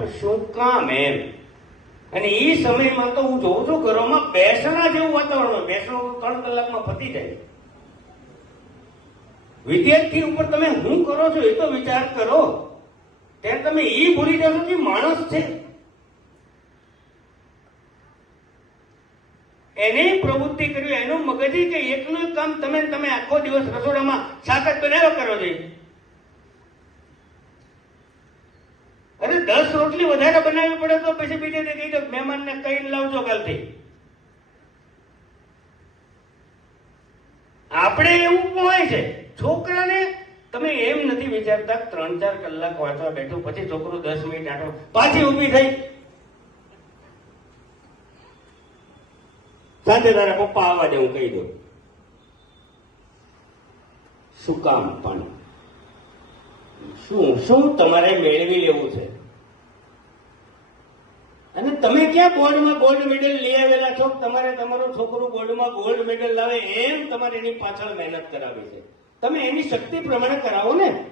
પણ શું કામ એમ? અને એ સમયમાં તો હું જોઉં છું ઘરોમાં બેસણા જેવું વાતાવરણ બેસણું ત્રણ કલાકમાં પતી જાય. વિદ્યાર્થી ઉપર તમે હું કરો છો એ તો વિચાર કરો. ત્યારે તમે એ ભૂલી જશો કે માણસ છે. એને પ્રવૃત્તિ કરવી, એનું મગજ કે એકનું કામ તમે તમે આખો દિવસ રસોડામાં શાક બનાવ્યો કરો છો. દસ રોટલી વધારે બનાવવી પડે તો પછી બીજે કહી દો મહેમાનને કહીને લાવજો કાલથી. આપણે એવું હોય છે, છોકરાને તમે એમ નથી વિચારતા ત્રણ ચાર કલાક વાંચવા બેઠું, પછી છોકરું દસ મિનિટ આટો, પાછી ઊભી થઈ. સાથે તારા પપ્પા આવવા દે, હું કહી દઉં. શું કામ પણ? શું શું તમારે મેળવી લેવું છે? તમે ક્યાં બોર્ડમાં ગોલ્ડ મેડલ લઈ આવેલા છો? તમારે તમારું છોકરું બોર્ડમાં ગોલ્ડ મેડલ લાવે એમ તમારે એની પાછળ મહેનત કરાવી છે. તમે એની શક્તિ પ્રમાણે કરાવો ને.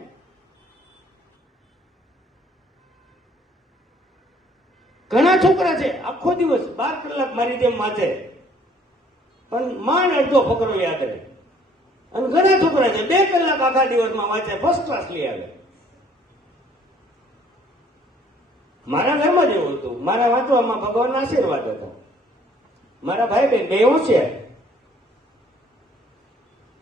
ઘણા છોકરા છે, આખો દિવસ બાર કલાક મારી જેમ વાંચે. પણ માંડ અડધો ફકરો યાદ રહે. અને ઘણા છોકરા છે, બે કલાક આખા દિવસમાં વાંચે ફર્સ્ટ ક્લાસ લઈ આવે. મારા ઘરમાં જ એવું હતું. મારા વાંચવામાં ભગવાનના આશીર્વાદ હતા. મારા ભાઈ બેન બે છે.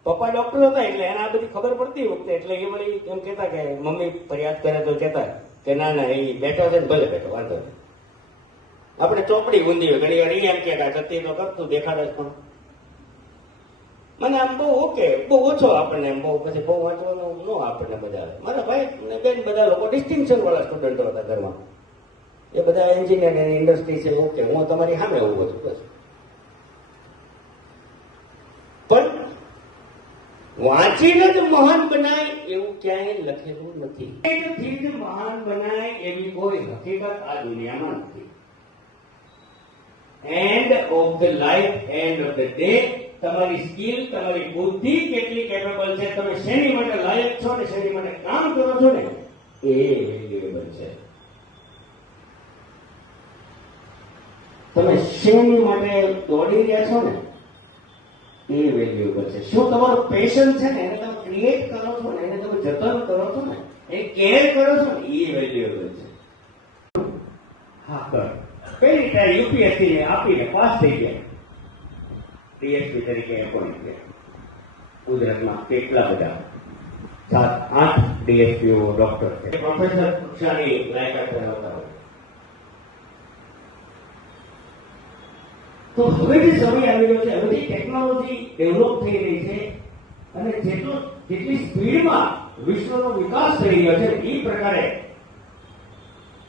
પપ્પા ડોક્ટર હતા એટલે એને આ બધી ખબર પડતી વખતે એટલે એ વળી એમ કહેતા કે મમ્મી ફરિયાદ કરે તો કહેતા કે ના ના, એ બેઠો છે ભલે બેઠો, વાંધો નહીં. આપણે ચોપડી ઊંધી હોય. ઘણી વાર એમ કહેતા જતી તો કરતું દેખાડે પણ. મને આમ બહુ ઓકે, બહુ ઓછો આપણને એમ બહુ, પછી બહુ વાંચવાનું ન આપણને બધા મારા ભાઈ બેન બધા લોકો ડિસ્ટિંક્શન વાળા સ્ટુડન્ટો હતા ઘરમાં. એ બધા એન્જિનિયર અને ઇન્ડસ્ટ્રી છે ઓકે હું તમારી સામે ઊભો છું, બસ. પણ વાંચીને જ મહાન બનાય એવું ક્યાંય લખેલું નથી. થી જ મહાન બનાય એવી કોઈ હકીકત આ દુનિયામાં નથી. End of the life end of the day તમારી સ્કિલ તમારી બુદ્ધિ કેટલી કેપેબલ છે, તમે શેની માટે લાયક છો ને શેની માટે કામ કરો છો ને, એ વેલ્યુએબલ છે. તમે શેની માટે દોડી રહ્યા છો ને એ વેલ્યુએબલ છે. શું તમારું પેશન છે ને એને તમે ક્રિએટ કરો છો ને એને તમે જતન કરો છો ને એ કેર કરો છો ને એ વેલ્યુએબલ છે. હા કર પેલી ટ્રાય યુપીએસસી ને આપીને પાસ થઈ ગયા. ડીએસપી તરીકે એપોઇન્ટ થયા. ગુજરાતમાં કેટલા બધા? સાત આઠ ડીએસપીઓ ડોક્ટર છે પ્રોફેસર કક્ષાની લાયકાત ધરાવતા હોય તો હવે જે સમય આવી રહ્યો છે, હવે જે ટેકનોલોજી ડેવલપ થઈ રહી છે, અને જેટલો, જેટલી સ્પીડમાં વિશ્વનો વિકાસ થઈ રહ્યો છે, એ પ્રકારે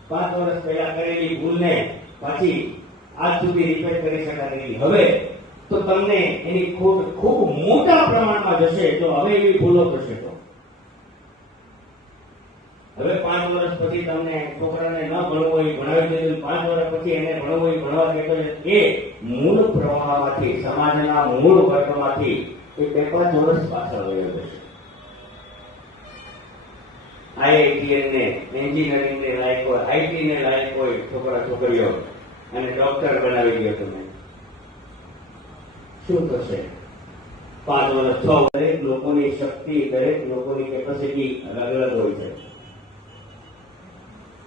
પાંચ વર્ષ પહેલા કરેલી ભૂલને પાછી આજ સુધી રિપેર કરી શકાતી હવે તો તમને એની ખોટ ખૂબ મોટા પ્રમાણમાં જશે, તો હવે એવી ભૂલો થશે. હવે પાંચ વર્ષ પછી તમને છોકરાને ન ભણવો એ ભણાવી દીધું પાંચ વર્ષ પછી એને ભણવો એ ભણવા કહેતો એ મૂળ પ્રવાહમાંથી, સમાજના મૂળ વર્ગમાંથી એ બે પાંચ વર્ષ પાછળ રહ્યો છે આઈઆઈટીએન ને એન્જિનિયરિંગ ને લાયક હોય આઈટી ને લાયક હોય છોકરા, છોકરીઓ, અને ડોક્ટર બનાવી દો તમે. શું થશે? પાંચ વર્ષ, છ દરેક લોકોની શક્તિ, દરેક લોકોની કેપેસિટી અલગ અલગ હોય છે.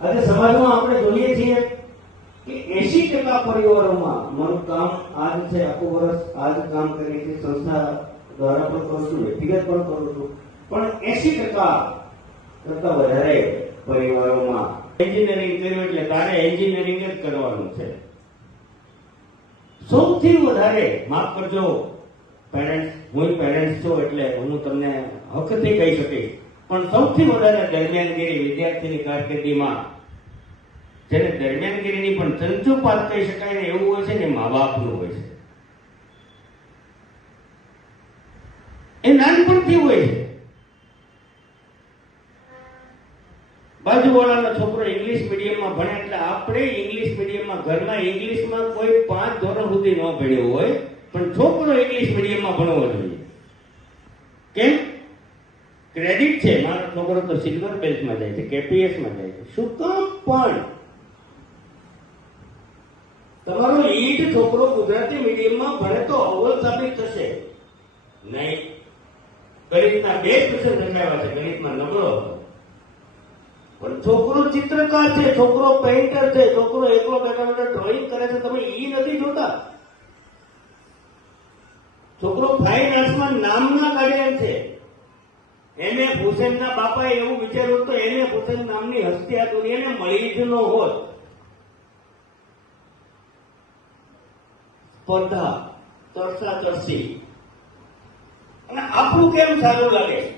આજે સમાજમાં આપણે જોઈએ છીએ કે એસી ટકા પરિવારોમાં મારું કામ આજ છે, આખું વર્ષ આજ કામ કરી છે, સંસ્થા દ્વારા પણ કરું છું, વ્યક્તિગત પણ કરું છું. પણ એસી ટકા કરતા વધારે પરિવારોમાં એન્જિનિયરિંગ કર્યું એટલે તારે એન્જિનિયરિંગ જ કરવાનું છે. સૌથી વધારે, માફ કરજો પેરેન્ટ્સ હું પેરેન્ટ્સ છું એટલે હું તમને હકથી કહી શકીશ. પણ સૌથી વધારે દરમિયાનગીરી વિદ્યાર્થીની કારકિર્દીમાં જેને દરમિયાનગીરીની પણ ચંચુપાત કહી શકાય ને એવું હોય છે ને મા બાપનું હોય છે. એ નાનપણથી હોય છે. બાજુવાળાનો છોકરો ઇંગ્લિશ મીડિયમમાં ભણે એટલે આપણે ઇંગ્લિશ મીડિયમમાં ઘરમાં ઇંગ્લિશમાં કોઈ પાંચ ધોરણ સુધી ન ભણ્યો હોય, પણ છોકરો ઇંગ્લિશ મીડિયમમાં ભણવો જોઈએ. કેમ? ક્રેડિટ છે મારો છોકરો તો સિલ્વર બેલ્ટમાં જાય છે કેપીએસમાં જાય છે. શું કામ પણ? તમારો ઈટ છોકરો ગુજરાતી મીડિયમમાં ભણે તો અવ્વલ સાબિત થશે. નહીં. ગણિતના બે પ્રશ્ન રખાવ્યા છે, ગણિતમાં નબળો. પણ છોકરો ચિત્રકાર છે, છોકરો પેઇન્ટર છે, છોકરો એકલો બેઠા બેઠા ડ્રોઈંગ કરે છે, તમે ઈ નથી જોતા. છોકરો ફાઇન આર્ટ્સમાં નામના ગાર્ડિયન છે. એમ એફ હુસેનના બાપાએ એવું વિચાર્યું તો એમ એફ નામની હસ્તી દુનિયાને મળી જ ન હોત. સ્પર્ધા તરસા તરસી અને આપણું કેમ સારું લાગે?